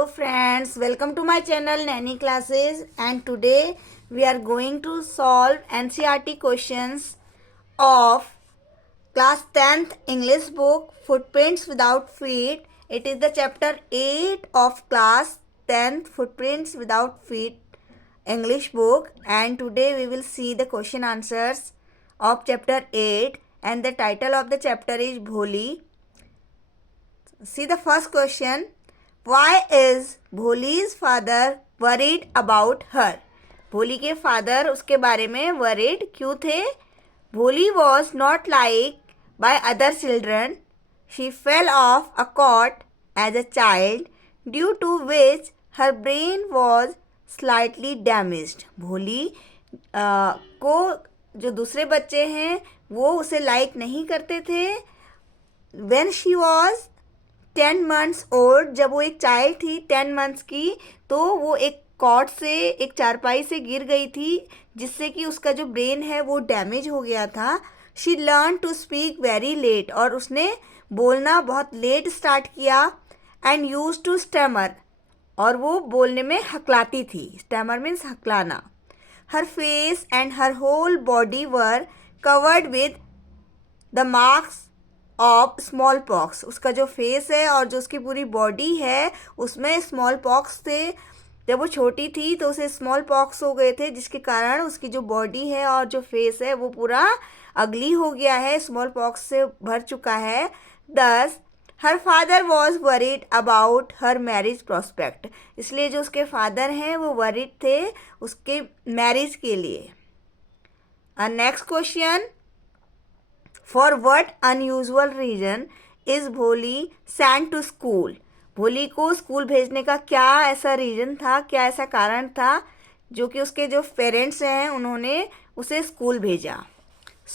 Hello friends, welcome to my channel Nanny Classes, and today we are going to solve NCERT questions of class 10th English book Footprints Without Feet. It is the chapter 8 of class 10th Footprints Without Feet English book, and today we will see the question answers of chapter 8, and the title of the chapter is Bholi. See the first question. Why is भोली's father worried about her? भोली के father उसके बारे में worried क्यों थे? भोली was not like by other children. She fell off a cot as a child, due to which her brain was slightly damaged. भोली को जो दूसरे बच्चे हैं वो उसे लाइक नहीं करते थे. When she was 10 months old, जब वो एक चाइल्ड थी 10 months की, तो वो एक कॉट से, एक चारपाई से गिर गई थी, जिससे कि उसका जो ब्रेन है वो डैमेज हो गया था. She learn to speak very late, और उसने बोलना बहुत लेट स्टार्ट किया. एंड यूज टू स्टैमर, और वो बोलने में हकलाती थी. स्टैमर मीन्स हकलाना. Her face and her whole body were covered with the marks of smallpox. उसका जो फेस है और जो उसकी पूरी बॉडी है उसमें स्मॉल पॉक्स थे. जब वो छोटी थी तो उसे स्मॉल पॉक्स हो गए थे, जिसके कारण उसकी जो बॉडी है और जो फेस है वो पूरा अगली हो गया है, स्मॉल पॉक्स से भर चुका है. दस her father was worried about her marriage prospect. इसलिए जो उसके फादर हैं वो वरीड थे उसके मैरिज के लिए. Next question. For what unusual reason is भोली sent to school? भोली को स्कूल भेजने का क्या ऐसा रीज़न था, क्या ऐसा कारण था जो कि उसके जो पेरेंट्स हैं उन्होंने उसे स्कूल भेजा.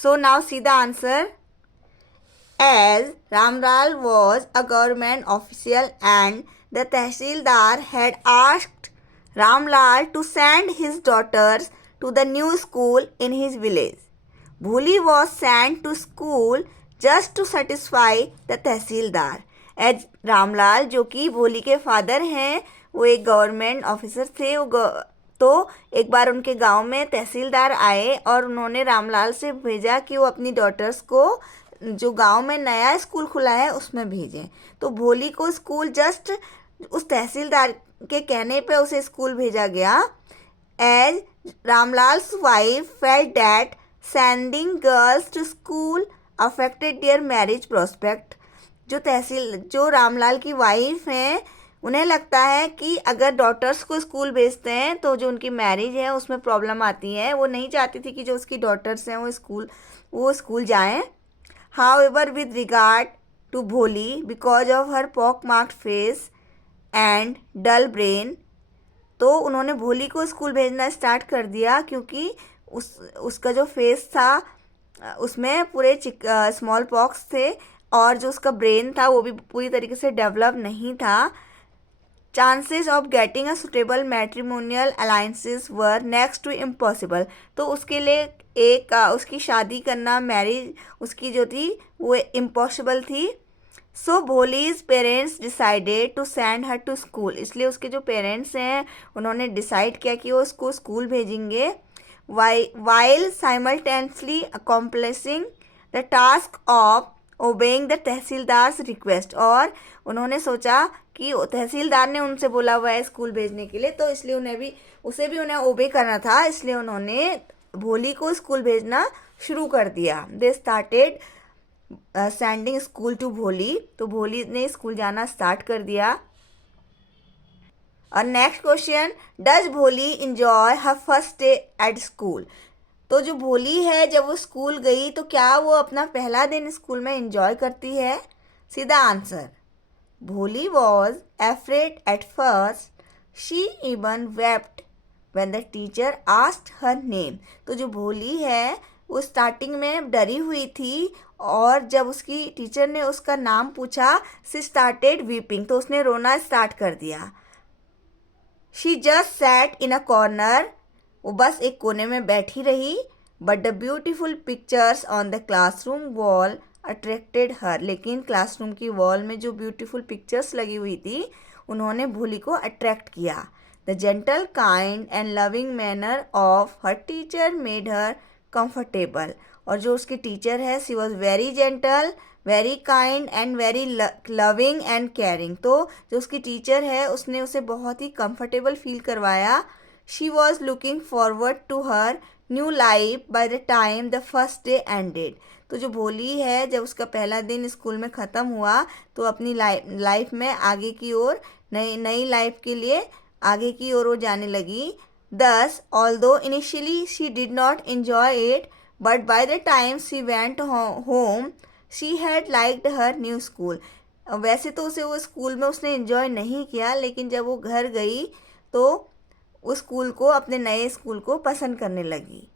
So now see the answer. As Ramlal was a government official and the Tehsildar had asked Ramlal to send his daughters to the new school in his village, Bholi was sent to school just to satisfy the tehsildar. As Ramlal, जो कि भोली के father हैं, वो एक government officer थे. तो एक बार उनके गांव में तहसीलदार आए और उन्होंने रामलाल से भेजा कि वो अपनी डॉटर्स को जो गांव में नया स्कूल खुला है उसमें भेजें. तो भोली को स्कूल जस्ट उस तहसीलदार के कहने पे उसे स्कूल भेजा गया. As Ramlal's wife felt that sending girls to school affected their marriage prospect. जो रामलाल की वाइफ हैं उन्हें लगता है कि अगर डॉटर्स को स्कूल भेजते हैं तो जो उनकी मैरिज है उसमें प्रॉब्लम आती है. वो नहीं चाहती थी कि जो उसकी डॉटर्स हैं वो स्कूल जाएं. However, with regard to भोली, because of her pock-marked face and dull brain, तो उन्होंने भोली को स्कूल भेजना स्टार्ट कर दिया क्योंकि उसका जो फेस था उसमें पूरे स्मॉल पॉक्स थे और जो उसका ब्रेन था वो भी पूरी तरीके से डेवलप नहीं था. Chances of getting a suitable matrimonial alliances were next to impossible. तो उसके लिए एक उसकी शादी करना, मैरिज उसकी जो थी वो इम्पॉसिबल थी. So Bholi's parents decided to send her to school. इसलिए उसके जो पेरेंट्स हैं उन्होंने डिसाइड किया कि वो उसको स्कूल भेजेंगे. while simultaneously accomplishing the task of obeying the tehsildar's request. और उन्होंने सोचा कि तहसीलदार ने उनसे बोला हुआ है स्कूल भेजने के लिए, तो इसलिए उन्हें उन्हें ओबे करना था, इसलिए उन्होंने भोली को स्कूल भेजना शुरू कर दिया. They started sending school to Bholi. तो भोली ने स्कूल जाना स्टार्ट कर दिया. और नेक्स्ट क्वेश्चन. डज भोली enjoy her first day at school. तो जो भोली है जब वो स्कूल गई तो क्या वो अपना पहला दिन स्कूल में इंजॉय करती है? सीधा आंसर. भोली was afraid at first. She even wept when the teacher asked her name. तो जो भोली है वो स्टार्टिंग में डरी हुई थी और जब उसकी टीचर ने उसका नाम पूछा, शी स्टार्टेड वीपिंग. तो उसने रोना स्टार्ट कर दिया. She just sat in a corner. वो बस एक कोने में बैठी रही. But the beautiful pictures on the classroom wall attracted her. लेकिन क्लासरूम की वॉल में जो ब्यूटीफुल पिक्चर्स लगी हुई थी उन्होंने भोली को अट्रैक्ट किया। The gentle kind and loving manner of her teacher made her comfortable. और जो उसकी टीचर है, she was very gentle, very kind and very loving and caring. तो जो उसकी टीचर है उसने उसे बहुत ही कंफर्टेबल फील करवाया। She was looking forward to her new life by the time the first day ended. तो जो भोली है, जब उसका पहला दिन स्कूल में ख़त्म हुआ तो अपनी लाइफ में आगे की ओर, नई नई लाइफ के लिए आगे की ओर वो जाने लगी। Thus, although initially she did not enjoy it, but by the time she went home, she had liked her new school. वैसे तो उसे वो स्कूल में उसने एंजॉय नहीं किया, लेकिन जब वो घर गई तो उस स्कूल को, अपने नए स्कूल को पसंद करने लगी।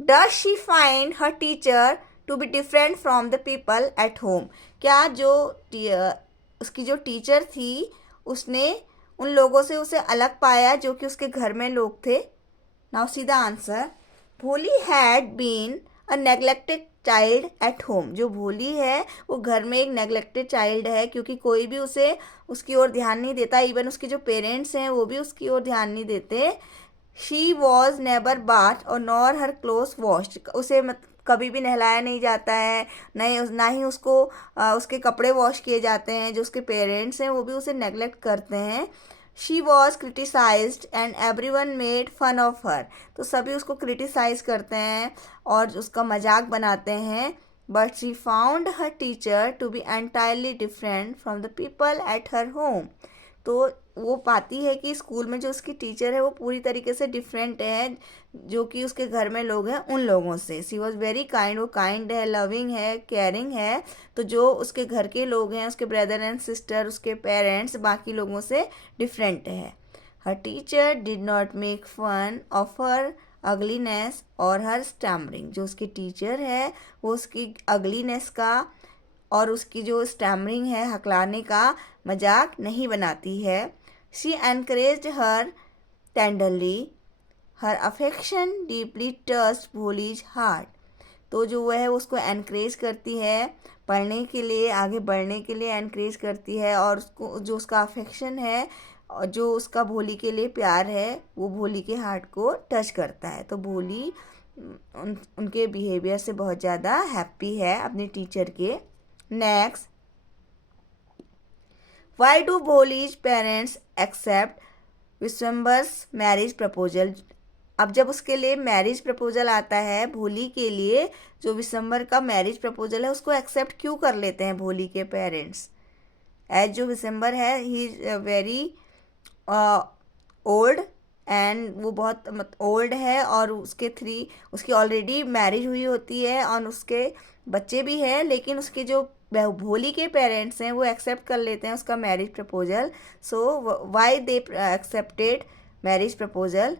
Does she find her teacher to be different from the people at home? क्या जो उसकी जो टीचर थी उसने उन लोगों से उसे अलग पाया जो कि उसके घर में लोग थे? Now see the answer. Bholi had been a neglected child at home. जो भोली है वो घर में एक नेग्लेक्टेड चाइल्ड है, क्योंकि कोई भी उसे उसकी ओर ध्यान नहीं देता। इवन उसके जो पेरेंट्स हैं वो भी उसकी ओर ध्यान नहीं देते। शी वॉज नेबर बाथ और नॉर हर क्लोथ वॉश्ड। उसे कभी भी नहलाया नहीं जाता है, ना ही उसको उसके कपड़े वॉश किए जाते हैं। जो उसके पेरेंट्स हैं वो भी उसे नेग्लेक्ट करते हैं। She was criticised and everyone made fun of her. तो सभी उसको क्रिटिसाइज करते हैं और उसका मजाक बनाते हैं। But she found her teacher to be entirely different from the people at her home. तो वो पाती है कि स्कूल में जो उसकी टीचर है वो पूरी तरीके से डिफरेंट है जो कि उसके घर में लोग हैं उन लोगों से। सी वॉज वेरी काइंड, वो काइंड है, लविंग है, केयरिंग है। तो जो उसके घर के लोग हैं, उसके ब्रदर एंड सिस्टर, उसके पेरेंट्स, बाकी लोगों से डिफरेंट है। Her teacher did not make fun of her ugliness और हर स्टैमरिंग। जो उसकी टीचर है वो उसकी अगलीनेस का और उसकी जो स्टैमरिंग है, हकलाने का, मजाक नहीं बनाती है। She encouraged her tenderly, her affection deeply touched Bholi's heart. तो जो वह है उसको एनकरेज करती है, पढ़ने के लिए, आगे बढ़ने के लिए एनकरेज करती है। और उसको जो उसका अफेक्शन है और जो उसका भोली के लिए प्यार है वो भोली के हार्ट को टच करता है। तो भोली उनके बिहेवियर से बहुत ज़्यादा हैप्पी है अपने टीचर के। Next, why do Bholi's parents accept Bishamber's marriage proposal? अब जब उसके लिए मैरिज प्रपोजल आता है भोली के लिए, जो विश्वम्बर का मैरिज प्रपोजल है उसको एक्सेप्ट क्यों कर लेते हैं भोली के पेरेंट्स? एज जो विश्वम्बर है he is very old and वो बहुत ओल्ड है और उसकी ऑलरेडी मैरिज हुई होती है और उसके बच्चे भी हैं, लेकिन उसके जो भोली के पेरेंट्स हैं वो एक्सेप्ट कर लेते हैं उसका marriage proposal. So why they accepted marriage proposal?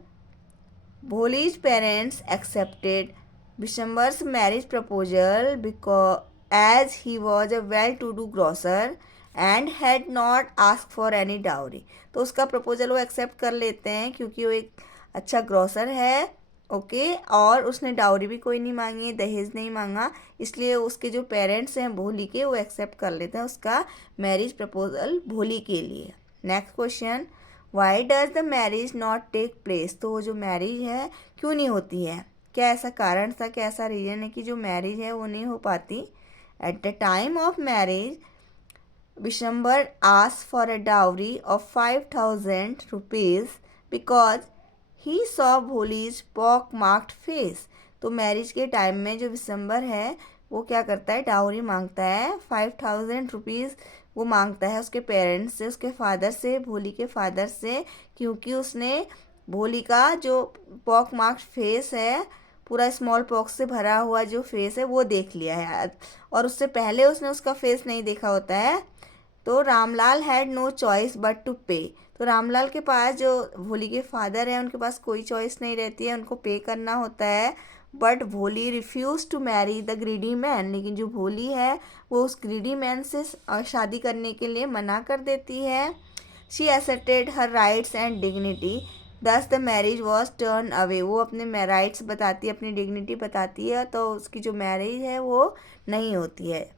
Bholi's parents accepted Bishamber's marriage proposal because as he was a well to do grocer and had not ask for any dowry. तो उसका प्रपोजल वो accept कर लेते हैं क्योंकि वो एक अच्छा ग्रॉसर है, ओके, और उसने डाउरी भी कोई नहीं मांगी, दहेज नहीं मांगा, इसलिए उसके जो पेरेंट्स हैं भोली के वो एक्सेप्ट कर लेते हैं उसका मैरिज प्रपोजल भोली के लिए। Next question, why does the marriage not take place? तो वो जो मैरिज है क्यों नहीं होती है? क्या ऐसा कारण था, क्या ऐसा रीज़न है कि जो मैरिज है वो नहीं हो पाती? At the time of marriage Vishwambar asked for a dowry of 5,000 rupees because he saw Bholi's pock marked face. तो मैरिज के टाइम में जो विश्वम्बर है वो क्या करता है, डाउरी मांगता है 5,000 रुपीज़ वो मांगता है उसके पेरेंट्स से, उसके फादर से, भोली के फादर से, क्योंकि उसने भोली का जो पॉक मार्क्ड फेस है, पूरा स्मॉल पॉक्स से भरा हुआ जो फेस है वो देख लिया है और उससे पहले उसने उसका फेस नहीं देखा होता है। तो Ramlal had no choice but to pay. तो रामलाल के पास, जो भोली के फादर हैं, उनके पास कोई चॉइस नहीं रहती है, उनको पे करना होता है। But Bholi refuse to marry the greedy man. लेकिन जो भोली है वो उस ग्रीडी मैन से शादी करने के लिए मना कर देती है। She asserted her rights and dignity, thus the marriage was turn away. वो अपने राइट्स बताती है, अपनी डिग्निटी बताती है, तो उसकी जो मैरिज है वो नहीं होती है।